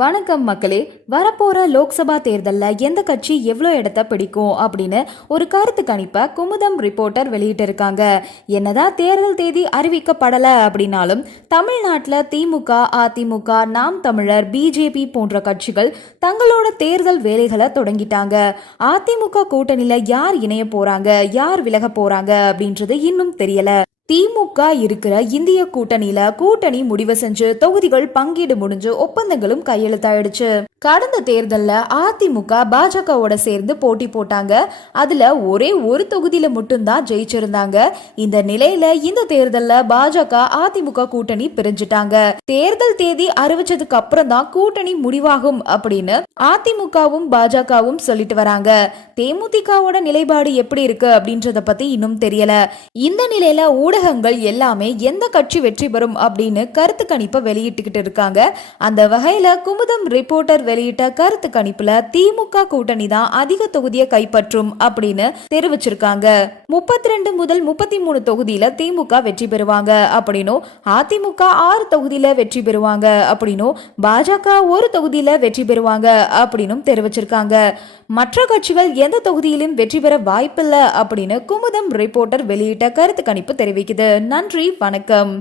வணக்கம் மக்களே. வரப்போற லோக்சபா தேர்தல்ல எந்த கட்சி எவ்வளோ இடத்த பிடிக்கும் அப்படின்னு ஒரு கருத்து கணிப்பை குமுதம் ரிப்போர்ட்டர் வெளியிட்டு இருக்காங்க. என்னதான் தேர்தல் தேதி அறிவிக்கப்படல அப்படின்னாலும் தமிழ்நாட்டில் திமுக, அதிமுக, நாம் தமிழர், பிஜேபி போன்ற கட்சிகள் தங்களோட தேர்தல் வேலைகளை தொடங்கிட்டாங்க. அதிமுக கூட்டணியில யார் இணைய போறாங்க, யார் விலக போறாங்க அப்படின்றது இன்னும் தெரியல. திமுக இருக்கிற இந்திய கூட்டணி முடிவு செஞ்சு தொகுதிகள் பங்கீடு முடிஞ்சு ஒப்பந்தங்களும் கையெழுத்தாயிடுச்சு. கடந்த தேர்தல்ல அதிமுக பாஜகவோட சேர்ந்து போட்டி போட்டாங்க. அதுல ஒரே ஒரு தொகுதியில மட்டும்தான் ஜெயிச்சிருந்தாங்க. இந்த நிலையில இந்த தேர்தல்ல பாஜக அதிமுக கூட்டணி பிரிஞ்சுட்டாங்க. தேர்தல் தேதி அறிவிச்சதுக்கு அப்புறம் தான் கூட்டணி முடிவாகும் அப்படின்னு அதிமுகவும் பாஜகவும் சொல்லிட்டு வராங்க. தேமுதிகவோட நிலைப்பாடு எப்படி இருக்கு அப்படின்றத பத்தி இன்னும் தெரியல. இந்த நிலையில ஊடகங்கள் எல்லாமே எந்த கட்சி வெற்றி பெறும் அப்படின்னு கருத்து கணிப்பை வெளியிட்டுக்கிட்டு இருக்காங்க. அந்த வகையில குமுதம் ரிப்போர்ட்டர் வெளியிட்ட கருத்து கணிப்புல திமுக கூட்டணி தான் அதிக தொகுதியை கைப்பற்றும் அப்படின்னு தெரிவிச்சிருக்காங்க. 32 முதல் 33 தொகுதியில திமுக வெற்றி பெறுவாங்க அப்படின்னும், அதிமுக 6 தொகுதியில வெற்றி பெறுவாங்க அப்படின்னும், பாஜக ஒரு தொகுதியில வெற்றி பெறுவாங்க அப்படின்னும் தெரிவிச்சிருக்காங்க. மற்ற கட்சிகள் எந்த தொகுதியிலும் வெற்றி பெற வாய்ப்பில்லை அப்படின்னு குமுதம் ரிப்போர்ட்டர் வெளியிட்ட கருத்து கணிப்பு தெரிவிக்குது. நன்றி, வணக்கம்.